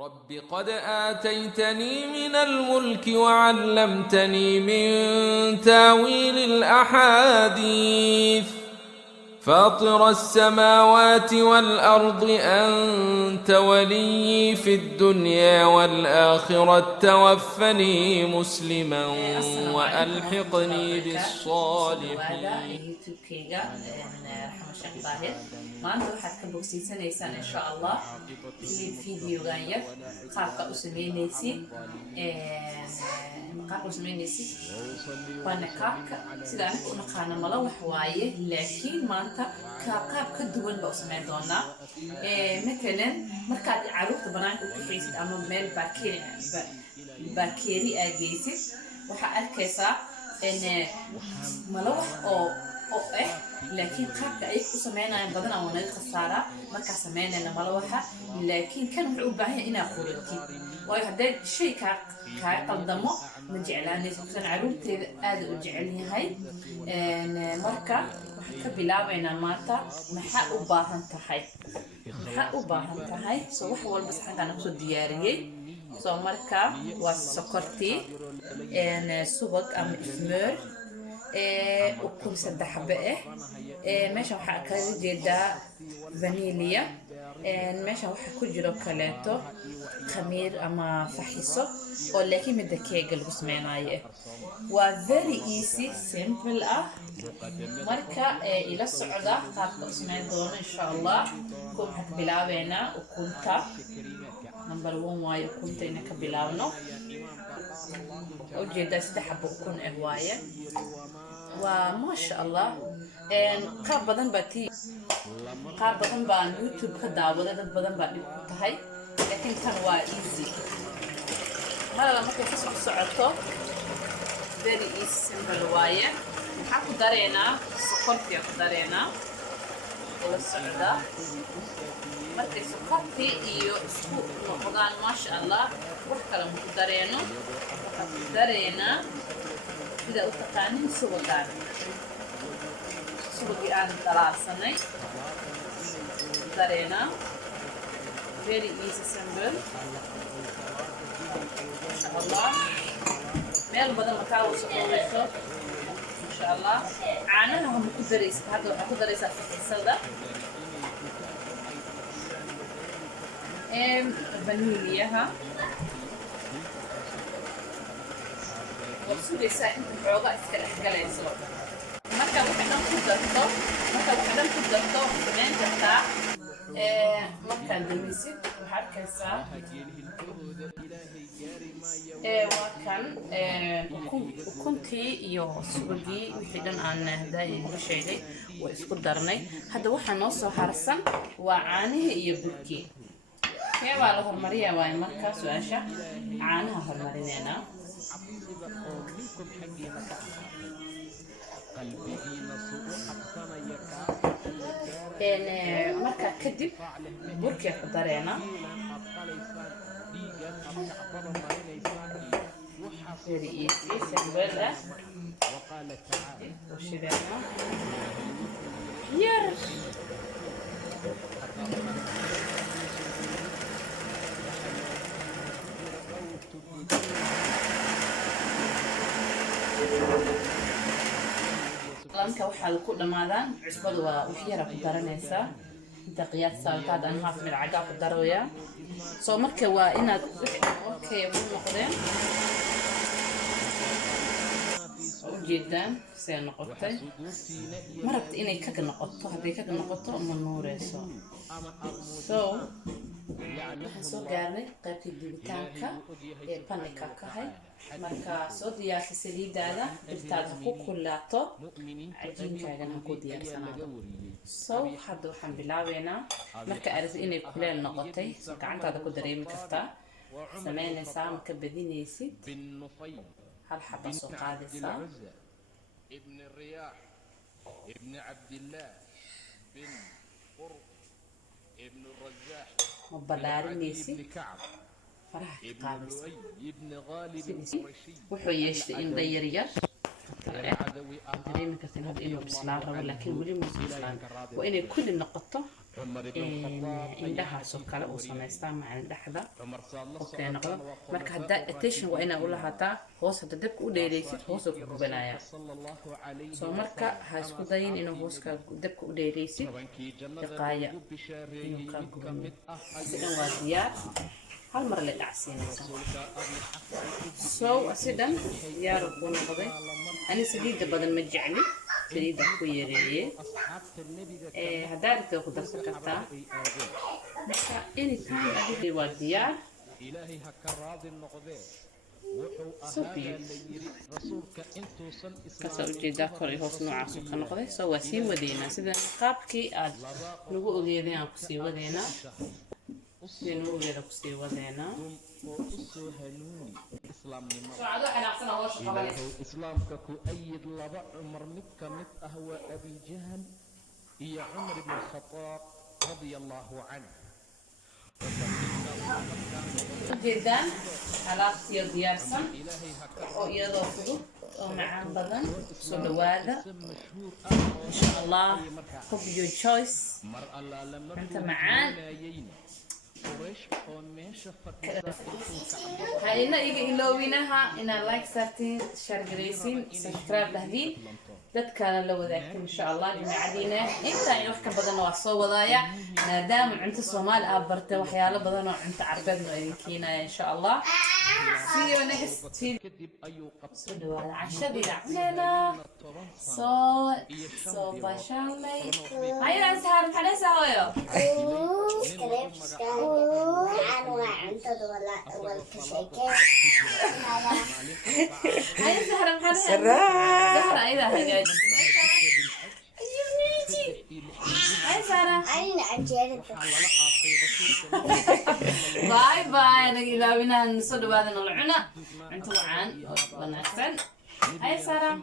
رب قد آتيتني من الملك وعلمتني من تاويل الأحاديث فاطر السماوات والأرض أنت ولي في الدنيا والآخرة توفني مسلما وألحقني بالصالحين. maanta waxaad ka bogsiisanaysaan insha Allah fiidiyogan yar qaabka u sameynaysid waana qaabka sida aan u naqaano mala wax waaye laakiin maanta qaab ka duwan baa u sameyn doonaa matalan markaad caruurta banaanka u kaxaysid ama meel baakeeri aad geysid waxaa arkaysaa mala wax oo لكن قابك أي قسمينا بدنا ونقص السارة ما كسمينا ملوحة لكن كانوا حبها إنا خورتي وهذا شيء كقدمه مجعلاني سكان عروت هذا وجعلني هاي مركا وحكى بلا بين ماتا محق وباهن تهاي محق وباهن تهاي صوح والبس حتى نقصد دياري سو مركا وسكرتي إن سبق أم إثمر وكل سد حبة ماشي وحق جدا فانيليا ماشي وحق كجرو كلاتو خمير أما فحيصو ولكن مدكية قلب سمعنايه و very easy simple مركا إلى السعودة قابل سمعين دون إن شاء الله كم حق بلاوينا وكنتا نمبر 1 واي وكنتا إنك بلاونو وجدا استحب وكون إهواية وما شاء الله قاب بدن باتي قاب بدن بان يوتيوب كداوده dad badan baa dhib ku tahay laakiin tan waa easy marka markay ka soo socoto very easy simple waaye waxaan ku dareynaa sokortiya ku dareynaa wala socda markay sokorti iyo isku noqdaan ma sha Allah wax kale ku dareeno waxaan ku dareynaa إذا أتقانين سوغان سوغي آن دراسني دارينا very easy simple إن شاء الله ميل بدل مكاو سوغيسو إن شاء الله عانها هم كدريس هذا كدريس في السلة فانيليا ها وصوليسا انت حوغا اسكاليسو marka waxaan ku darto sameyn karta marka damisid waxa arkaysaa wakan ukuntii iyo subagii wixii dhan aan hadaay ugu sheegay waa isku darnay hadda waxa noo soo harsan waa caanaha iyo burkii waa la hormariyaa waa marka su'aasha caanaha hormarinayna marka kadib burkii ku dareena very easy simple وشدنا ير لانك waxaa ku dhamaadaan cusbadu waa wixii ku daranaysa inta qiyaas saartaad aan haaf mil caga ku darooya soo marka waa inaad okay u noqdeen ujeedaan seen noqotay marabta inay ka noqoto haday ka noqoto ma nuureyso soo waxaan soo gaarnay qaybtii dibitaanka ee panika ka hay marka soo diyaarsi saliidaada intaad ku kulaato cajiinkaagana ku diyaarsanaado soo hadda waxaan bilaabeynaa marka aragtid inay kuleel noqotay gacantaada ku dareemi kartaa sameynaysaa marka badinaysid hal xabba soo qaadaysaa ابن الرياح ابن عبد الله بن قرب ابن الرزاح مبلارنيسي فرح قابس wuxuu yeeshay in dayar yar dareemi kartiin hadda inuu bislaado laakiin weli ma bislaan waa inay kulli noqoto indhahaasoo kale uu samaystaa macalin dhexda okay noqdo marka haddaa attention waa inaa u lahaataa hoos hadda dabka u dheeraysid hoosoo ku gubanayaa soo marka ha isku dayin inuu hooska dabka u dheeraysid daqaaya inuu kaa gubanin si dhan waa diyaar hal mar la dhacsiinaysa soo asi dhan diyaaru kuu noqday ani saliidda badan ma jecli saliidda ku yareeye haddaa rabtid ku darsan kartaa marka anytime adiga waa diyaar so kasa ujeedaa kor iyo hoos noocaasuu ka noqday soo waa sii wadeynaa sida qaabkii aad nagu ogeeday aan kusii wadeynaa sinuugeeda kusii wadeynaa islaamka ku ayid laba cumar mid ka mid ah waa abijahan iyo cumar ibn khataab radia allahu canhu ujeedaan alaabtiyo diyaarsan oo iyadoo fudud oo macaan badan soo dhawaada insha allah hope your choice cunta macaan hayna iga iloowinaha inaad like saartiin share garaysiin subscribe dhahdiin dadkana la wadaagtin insha allah jimacadiina intaa iyo wax ka badan waa soo wadaaya maadaama cunto soomaali ah bartay waxyaalo badan oo cunto carbeed noo idin keenaya insha allah see you next soo dhawaada cashadii dhacneena soo bashalay hayna saar xaleysa hooyo هاي زهرة زهرة إذا هجاج هاي زهرة باي باي أنا إذا بينا نصد بعضنا العنا أنتوا عن ونحسن هاي زهرة